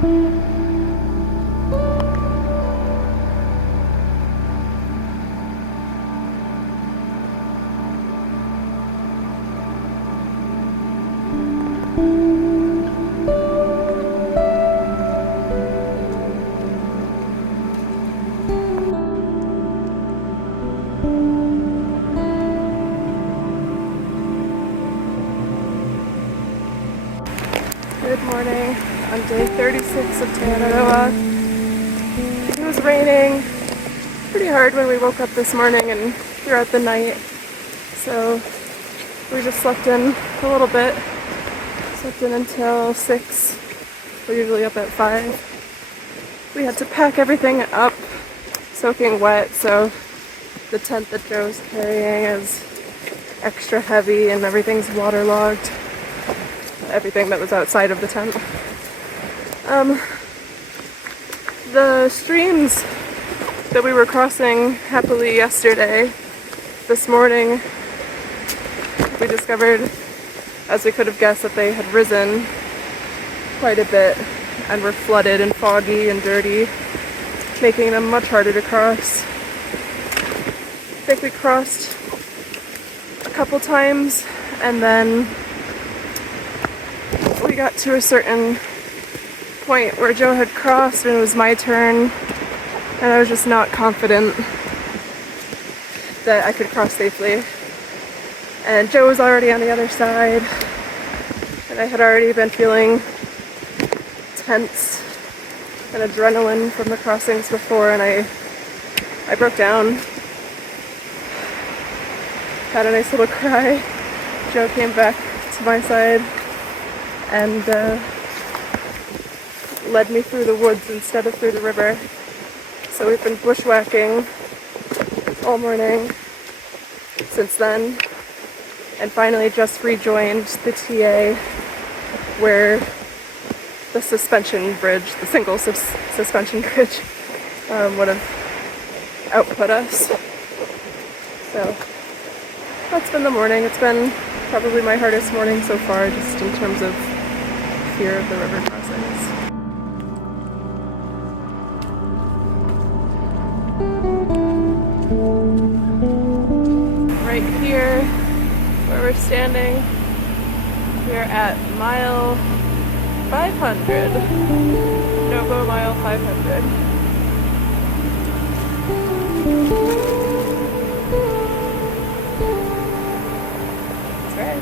Good morning on day 36 of Araroa. It was raining pretty hard when we woke up this morning and throughout the night, so we just slept in a little bit. Slept in until 6. We're usually up at 5. We had to pack everything up, soaking wet, so the tent that Joe's carrying is extra heavy and everything's waterlogged. Everything that was outside of the tent. The streams that we were crossing happily yesterday, this morning, we discovered, as we could have guessed, that they had risen quite a bit and were flooded and foggy and dirty, making them much harder to cross. I think we crossed a couple times and then we got to a certain point where Joe had crossed and it was my turn, and I was just not confident that I could cross safely. And Joe was already on the other side, and I had already been feeling tense and adrenaline from the crossings before, and I broke down. Had a nice little cry. Joe came back to my side and led me through the woods instead of through the river. So we've been bushwhacking all morning since then, and finally just rejoined the TA where the suspension bridge, the single suspension bridge, would have output us. So that's been the morning. It's been probably my hardest morning so far, just in terms of fear of the river crossings. Right here, where we're standing, we're at mile 500, NOBO mile 500. That's right.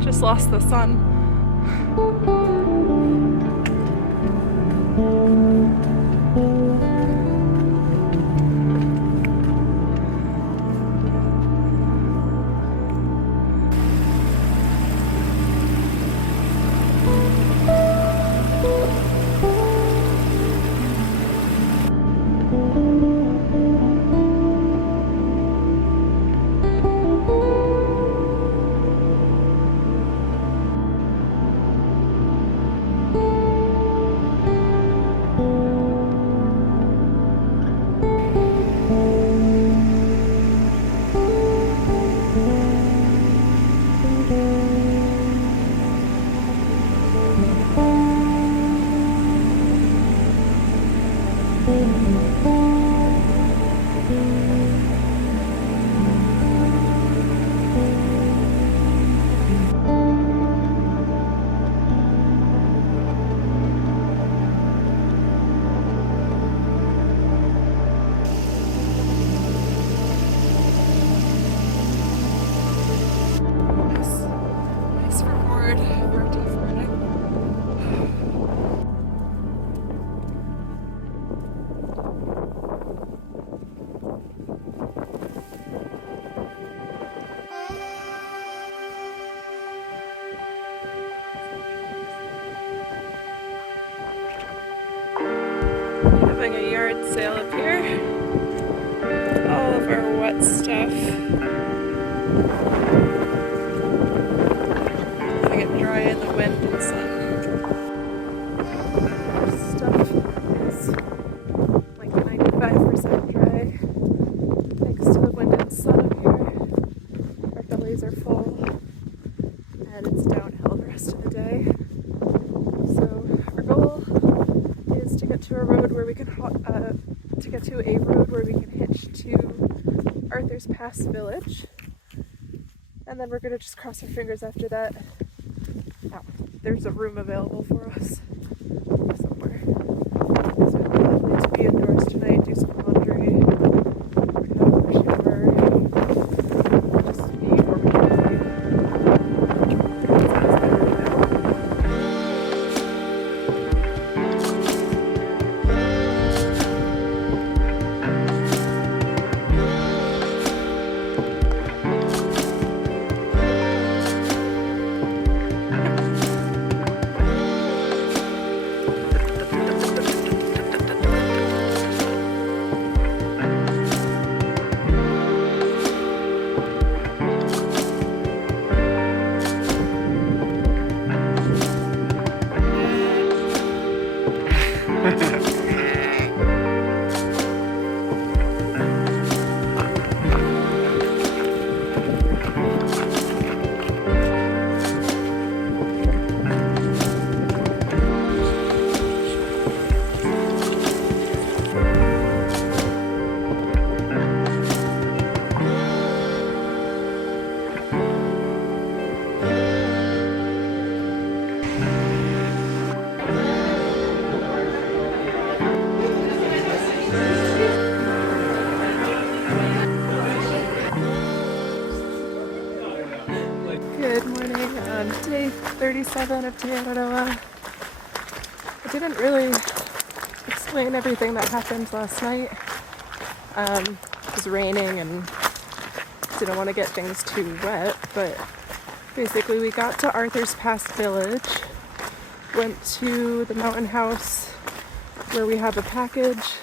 Just lost the sun. having a yard sale up here. All of our wet stuff. Letting it dry in the wind and sun. Our stuff is like 95% dry. Thanks to the wind and sun up here. Our bellies are full. And it's downhill the rest of the day. So our goal is to get to a road where we can hitch to Arthur's Pass Village, and then we're gonna just cross our fingers after that. Now, there's a room available for us somewhere. It's really lovely to be indoors tonight, do some laundry, have a shower, and just be organized. Good morning on day 37 of Araroa. I didn't really explain everything that happened last night. It was raining and didn't want to get things too wet, but basically we got to Arthur's Pass Village, went to the mountain house where we have a package,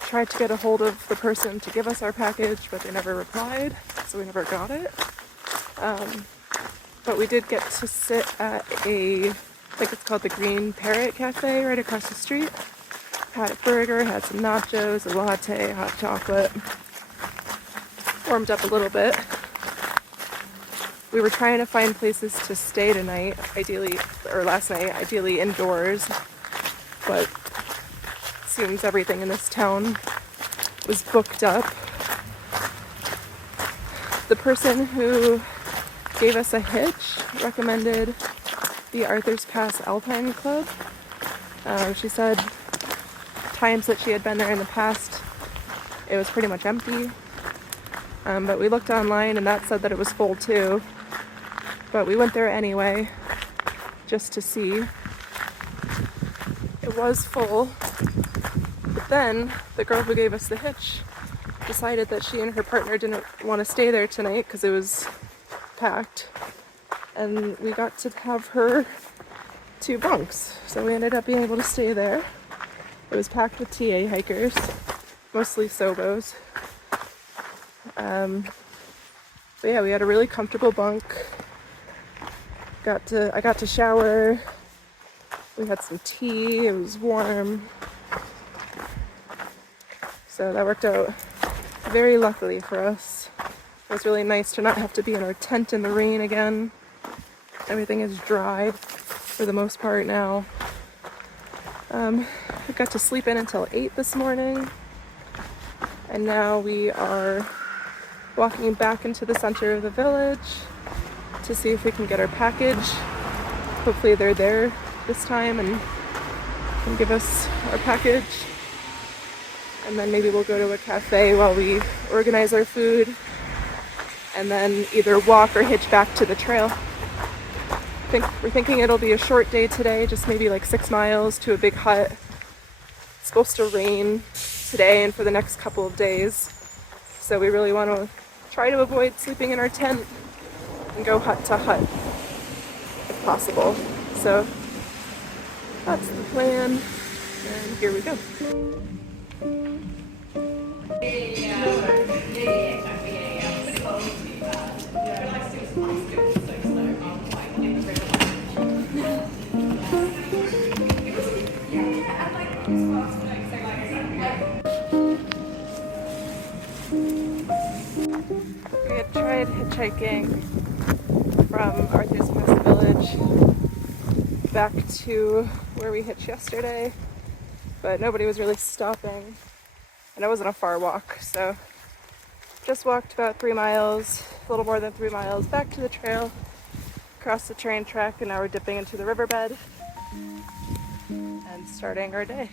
tried to get a hold of the person to give us our package, but they never replied, so we never got it. But we did get to sit at I think it's called the Green Parrot Cafe right across the street. Had a burger, had some nachos, a latte, hot chocolate. Warmed up a little bit. We were trying to find places to stay tonight, last night, ideally indoors. But it seems everything in this town was booked up. The person who gave us a hitch recommended the Arthur's Pass Alpine Club. She said times that she had been there in the past, it was pretty much empty. But we looked online and that said that it was full too. But we went there anyway, just to see. It was full. But then the girl who gave us the hitch decided that she and her partner didn't want to stay there tonight because it was packed, and we got to have her 2 bunks, so we ended up being able to stay there. It was packed with TA hikers, mostly Sobos. But yeah, we had a really comfortable bunk. I got to shower. We had some tea. It was warm, so that worked out very luckily for us. It was really nice to not have to be in our tent in the rain again. Everything is dry for the most part now. I got to sleep in until 8 this morning. And now we are walking back into the center of the village to see if we can get our package. Hopefully they're there this time and can give us our package. And then maybe we'll go to a cafe while we organize our food, and then either walk or hitch back to the trail. We're thinking it'll be a short day today, just maybe like 6 miles to a big hut. It's supposed to rain today and for the next couple of days, so we really want to try to avoid sleeping in our tent and go hut to hut if possible. So that's the plan, and here we go. We had tried hitchhiking from Arthur's Pass Village back to where we hitched yesterday, but nobody was really stopping, and it wasn't a far walk, so just walked about 3 miles, a little more than 3 miles back to the trail, across the train track, and now we're dipping into the riverbed and starting our day.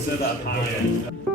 Set up high end.